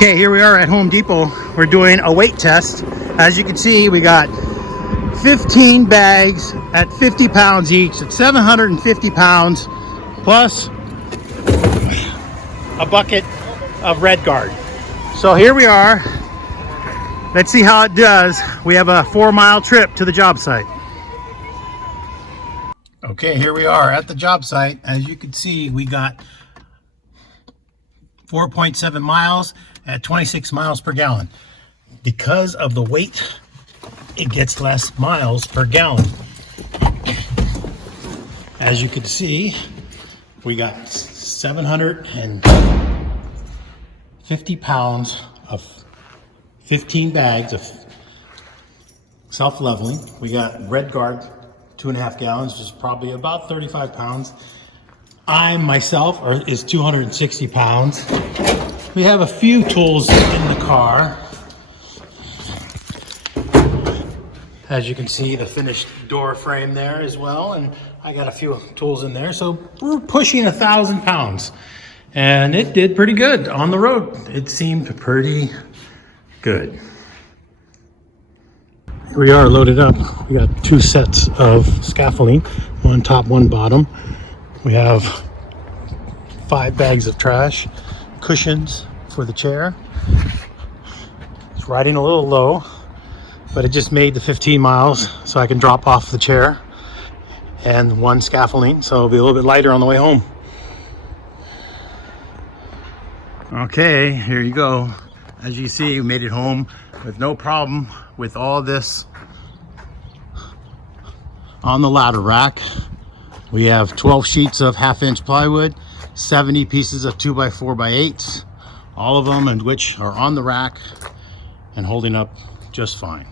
Okay, here we are at Home Depot. We're doing a weight test. As you can see, we got 15 bags at 50 pounds each. It's 750 pounds plus a bucket of redgard. So here we are. Let's see how it does. We have a 4-mile trip to the job site. Okay, here we are at the job site. As you can see, we got 4.7 miles at 26 miles per gallon. Because of the weight, it gets less miles per gallon. As you can see, we got 750 pounds of 15 bags of self-leveling. We got redgard, 2.5 gallons, which is probably about 35 pounds. I myself is 260 pounds. We have a few tools in the car. As you can see, the finished door frame there as well, and I got a few tools in there. So we're pushing 1,000 pounds, and it did pretty good on the road. It seemed pretty good. Here we are loaded up. We got 2 sets of scaffolding, one top, one bottom. We have 5 bags of trash, cushions for the chair. It's riding a little low, but it just made the 15 miles so I can drop off the chair, and 1 scaffolding, so it'll be a little bit lighter on the way home. Okay, here you go. As you see, we made it home with no problem with all this on the ladder rack. We have 12 sheets of 1/2-inch plywood, 70 pieces of 2x4x8s, all of them and which are on the rack and holding up just fine.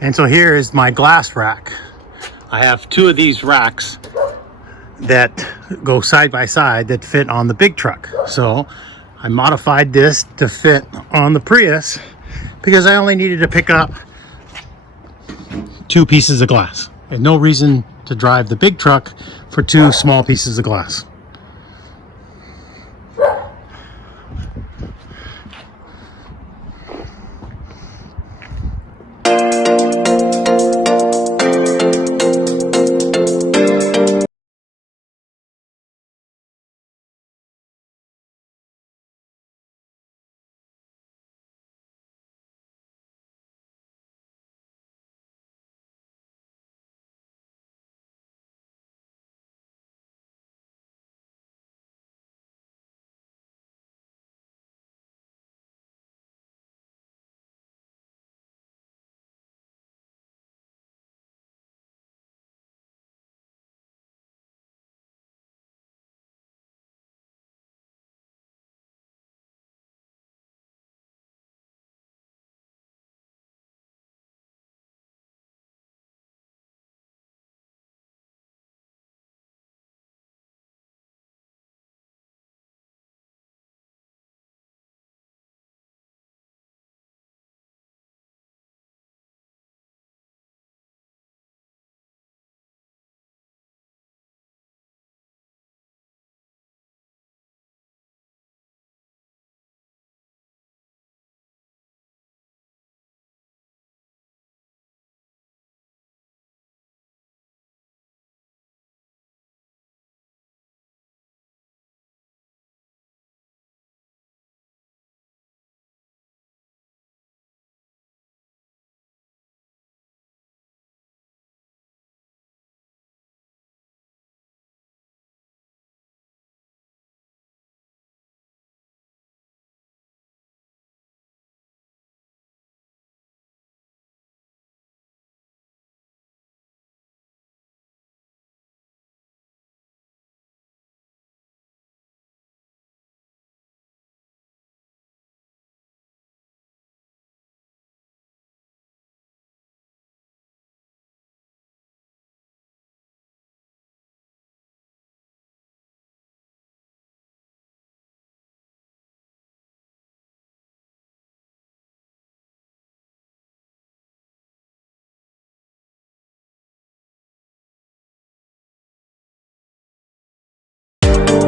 And so here is my glass rack. I have 2 of these racks that go side by side that fit on the big truck. So I modified this to fit on the Prius because I only needed to pick up 2 pieces of glass. And no reason to drive the big truck for 2 small pieces of glass.